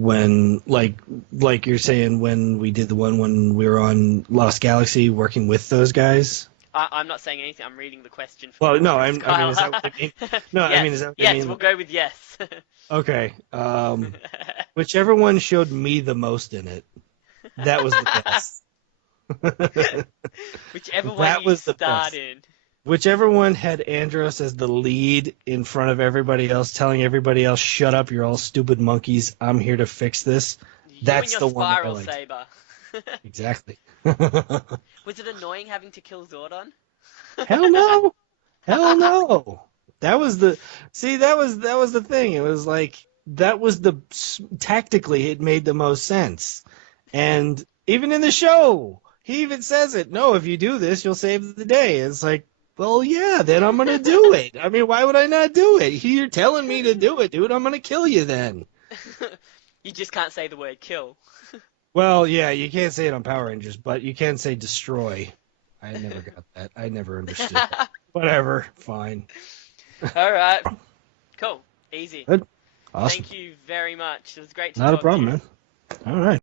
When you're saying, when we did the one when we were on Lost Galaxy working with those guys? I'm not saying anything. I'm reading the question. Well, no, I mean, is that what you mean? No, yes, I mean, is that what yes, you mean? We'll go with yes. Okay. Whichever one showed me the most in it, that was the best. Whichever one That you was the starred best. in. Whichever one had Andros as the lead in front of everybody else, telling everybody else, "Shut up, you're all stupid monkeys. I'm here to fix this." That's you the and your one that I spiral liked. saber. Exactly. Was it annoying having to kill Zordon? Hell no. Hell no. That was the thing. It was tactically it made the most sense. And even in the show, he even says it. No, if you do this, you'll save the day. It's like, well, yeah, then I'm going to do it. I mean, why would I not do it? You're telling me to do it, dude. I'm going to kill you then. You just can't say the word kill. Well, yeah, you can't say it on Power Rangers, but you can say destroy. I never got that. I never understood that. Whatever. Fine. All right. Cool. Easy. Good. Awesome. Thank you very much. It was great to Not a talk problem, to you. man. All right.